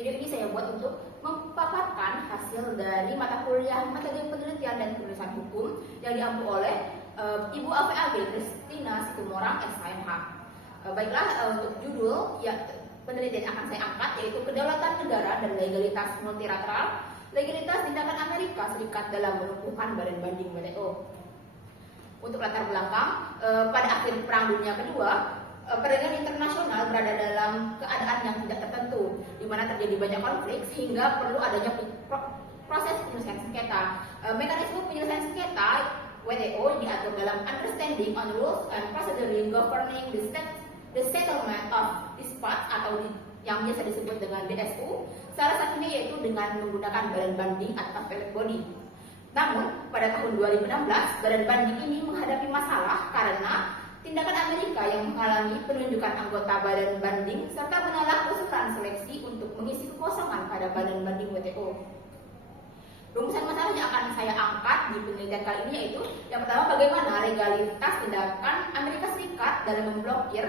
Video ini saya buat untuk memaparkan hasil dari mata kuliah metode penelitian dan penulisan hukum yang diampu oleh Ibu AVAG Christina Situmorang SHMH. Baiklah, untuk judul ya penelitian yang akan saya angkat yaitu kedaulatan negara dan legalitas multilateral, legalitas tindakan Amerika Serikat dalam melumpuhkan Badan Banding WTO. Untuk latar belakang, pada akhir Perang Dunia Kedua, perdagangan internasional berada dalam keadaan yang tidak tertentu, di mana terjadi banyak konflik sehingga perlu adanya proses penyelesaian sengketa. Mekanisme penyelesaian sengketa WTO diatur dalam Understanding on Rules and Procedures Governing the Settlement of Disputes atau yang biasa disebut dengan DSU. Salah satunya yaitu dengan menggunakan badan banding atau appellate body. Namun, pada tahun 2016, badan banding ini menghadapi masalah karena tindakan Amerika yang menghalangi penunjukan anggota badan banding serta menolak usulan seleksi untuk mengisi kekosongan pada badan banding WTO. Rumusan masalah yang akan saya angkat di penelitian kali ini yaitu yang pertama, bagaimana legalitas tindakan Amerika Serikat dalam memblokir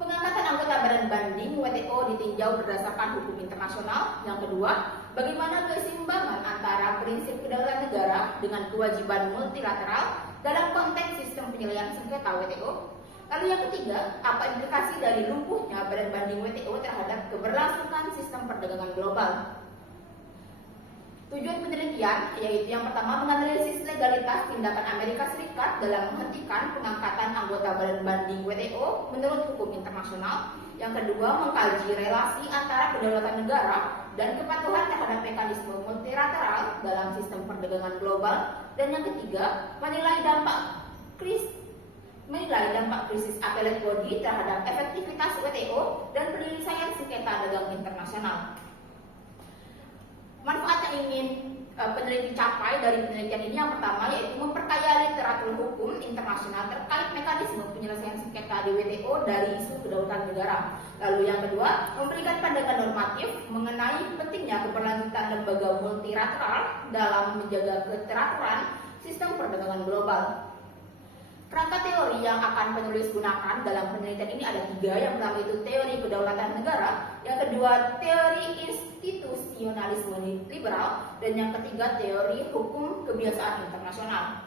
pengangkatan anggota badan banding WTO ditinjau berdasarkan hukum internasional. Yang kedua, bagaimana keseimbangan antara prinsip kedaulatan negara dengan kewajiban multilateral dalam konteks sistem penyelesaian sengketa WTO. Lalu yang ketiga, apa implikasi dari lumpuhnya badan banding WTO terhadap keberlangsungan sistem perdagangan global. Tujuan penelitian yaitu yang pertama, menganalisis legalitas tindakan Amerika Serikat dalam menghentikan pengangkatan anggota badan banding WTO menurut hukum internasional. Yang kedua, mengkaji relasi antara kedaulatan negara dan kepatuhan terhadap mekanisme multilateral dalam sistem perdagangan global. Dan yang ketiga, menilai dampak krisis appellate body terhadap efektivitas WTO dan penyelesaian sengketa dagang internasional. Manfaat yang ingin peneliti capai dari penelitian ini yang pertama yaitu memperkaya literatur hukum internasional terkait mekanisme penyelesaian sengketa di WTO dari isu kedaulatan negara. Lalu yang kedua, memberikan pandangan normatif mengenai pentingnya keberlanjutan lembaga multilateral dalam menjaga keteraturan sistem perdagangan global. Kerangka teori yang akan penulis gunakan dalam penelitian ini ada tiga. Yang pertama itu teori kedaulatan negara, yang kedua teori institusionalisme liberal, dan yang ketiga teori hukum kebiasaan internasional.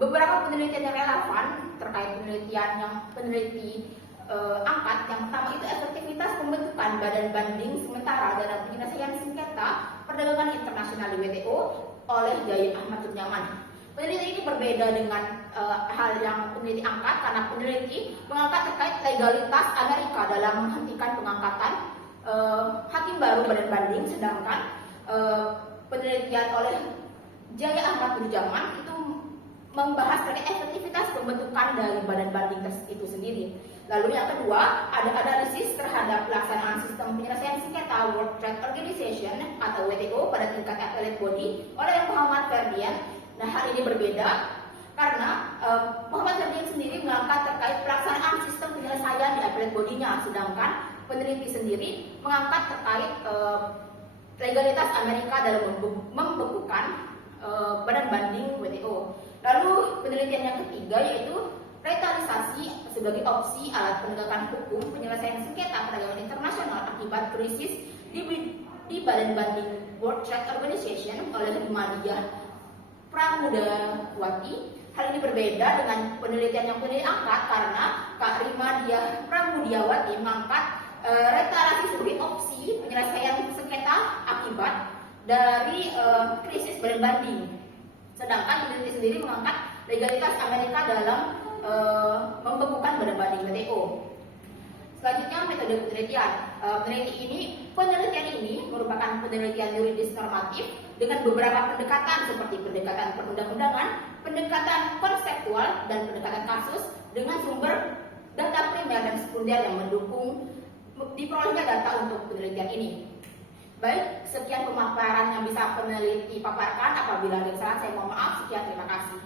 Beberapa penelitian yang relevan terkait penelitian yang peneliti angkat, yang pertama itu efektivitas pembentukan badan banding sementara dalam penyelesaian sengketa perdagangan internasional di WTO oleh Yahya Ahmad Turjaman. Peneliti ini berbeda dengan hal yang peneliti angkat karena peneliti mengangkat terkait legalitas Amerika dalam menghentikan pengangkatan hakim baru badan banding, sedangkan penelitian oleh Yahya Ahmad Turjaman itu membahas terkait efektivitas pembentukan dari badan banding itu sendiri. Lalu yang kedua, ada analisis terhadap pelaksanaan sistem penyelesaian sengketa World Trade Organization atau WTO pada tingkat appellate body oleh Muhammad Ferdian. Nah, hal ini berbeda karena Muhammad Ferdian sendiri mengangkat terkait pelaksanaan sistem penyelesaian di appellate body-nya, sedangkan peneliti sendiri mengangkat terkait legalitas Amerika dalam membekukan badan banding WTO. Lalu penelitian yang ketiga yaitu revitalisasi sebagai opsi alat penegakan hukum penyelesaian sengketa perdagangan internasional akibat krisis di badan banding World Trade Organization oleh Rimadiyah Pramudawati. Hal ini berbeda dengan penelitian yang peneliti angkat karena Kak Rimadiyah Pramudawati mengangkat revitalisasi sebagai opsi penyelesaian sengketa akibat dari krisis badan banding. Sedangkan peneliti sendiri mengangkat legalitas Amerika dalam membekukan badan banding WTO. Selanjutnya, metode penelitian. Penelitian ini merupakan penelitian yuridis normatif dengan beberapa pendekatan seperti pendekatan perundang-undangan, pendekatan konseptual, dan pendekatan kasus dengan sumber data primer dan sekunder yang mendukung diperolehnya data untuk penelitian ini. Baik, sekian pemaparan yang bisa peneliti paparkan. Apabila ada kesalahan, saya mohon maaf. Sekian, terima kasih.